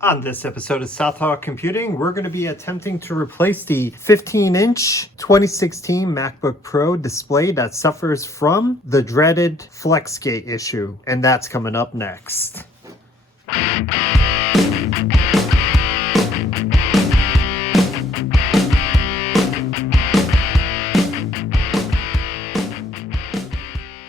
On this episode of Southpaw Computing, we're going to be attempting to replace the 15-inch 2016 MacBook Pro display that suffers from the dreaded Flexgate issue, and that's coming up next.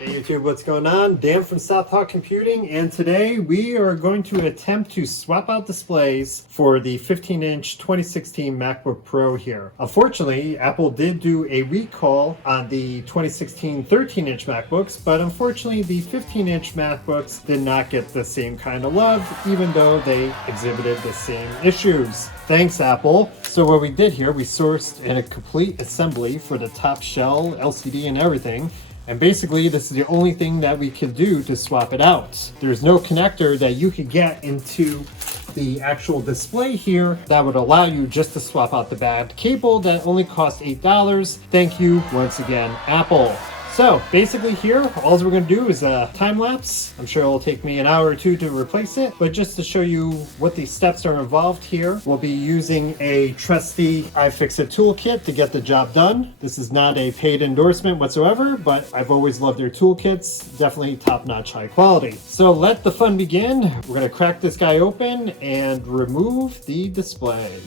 YouTube, what's going on? Dan from Southpaw Computing, and today we are going to attempt to swap out displays for the 15-inch 2016 MacBook Pro here. Unfortunately, Apple did do a recall on the 2016 13-inch MacBooks, but unfortunately the 15-inch MacBooks did not get the same kind of love, even though they exhibited the same issues. Thanks, Apple. So what we did here, we sourced a complete assembly for the top shell, LCD, and everything. And basically, this is the only thing that we could do to swap it out. There's no connector that you could get into the actual display here that would allow you just to swap out the bad cable that only cost $8. Thank you once again, Apple. So basically here, all we're going to do is a time lapse. I'm sure it'll take me an hour or two to replace it, but just to show you what the steps are involved here, we'll be using a trusty iFixit toolkit to get the job done. This is not a paid endorsement whatsoever, but I've always loved their toolkits. Definitely top-notch high quality. So let the fun begin. We're going to crack this guy open and remove the display.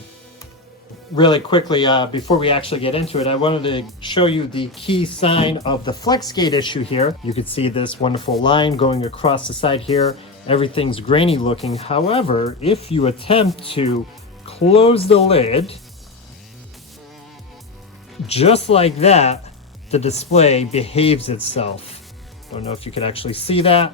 Really quickly, before we actually get into it, I wanted to show you the key sign of the Flexgate issue here. You can see this wonderful line going across the side here. Everything's grainy looking. However, if you attempt to close the lid, just like that, the display behaves itself. Don't know if you can actually see that.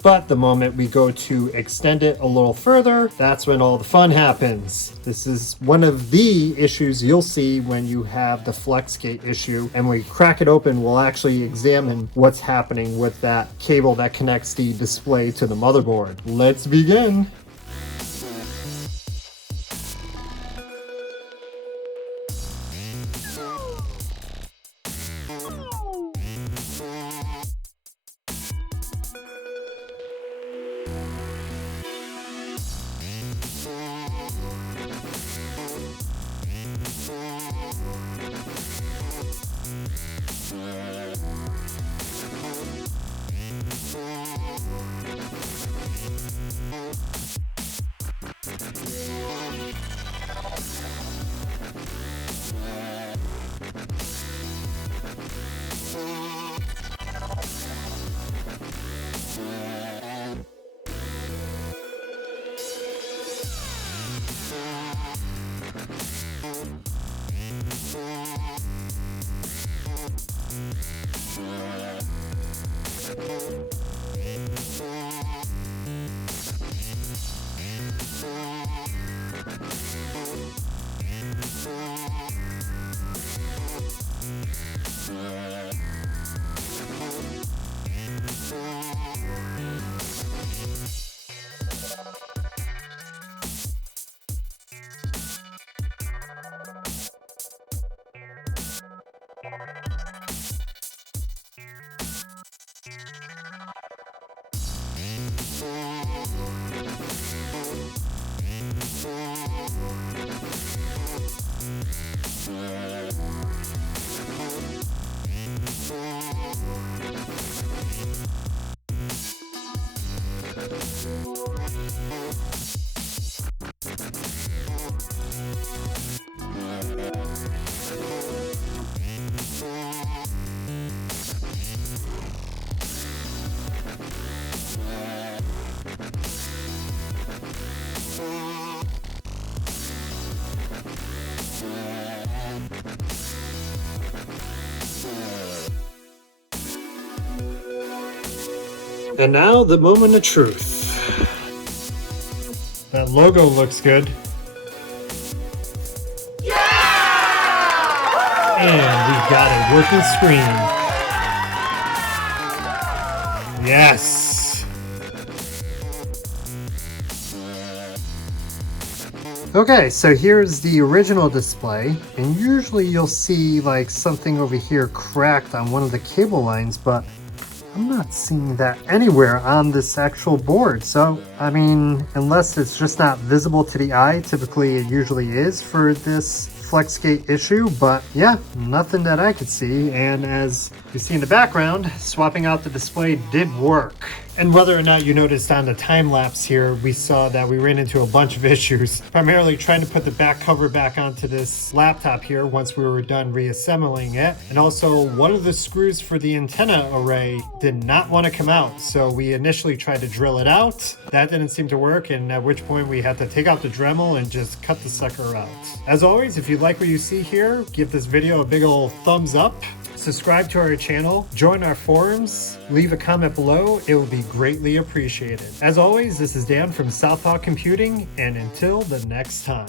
But the moment we go to extend it a little further, that's when all the fun happens. This is one of the issues you'll see when you have the Flexgate issue. And when we crack it open, we'll actually examine what's happening with that cable that connects the display to the motherboard. Let's begin. And now the moment of truth. That logo looks good. Yeah! And we've got a working screen. Yes! Okay, so here's the original display, and usually you'll see like something over here cracked on one of the cable lines, but I'm not seeing that anywhere on this actual board. So, I mean, unless it's just not visible to the eye, typically it usually is for this Flexgate issue, but yeah, nothing that I could see. And as you see in the background, swapping out the display did work. And whether or not you noticed on the time lapse here, we saw that we ran into a bunch of issues, primarily trying to put the back cover back onto this laptop here once we were done reassembling it. And also one of the screws for the antenna array did not want to come out. So we initially tried to drill it out. That didn't seem to work. And at which point we had to take out the Dremel and just cut the sucker out. As always, if you like what you see here, give this video a big old thumbs up. Subscribe to our channel, join our forums, leave a comment below. It would be greatly appreciated. As always, this is Dan from Southpaw Computing, and until the next time.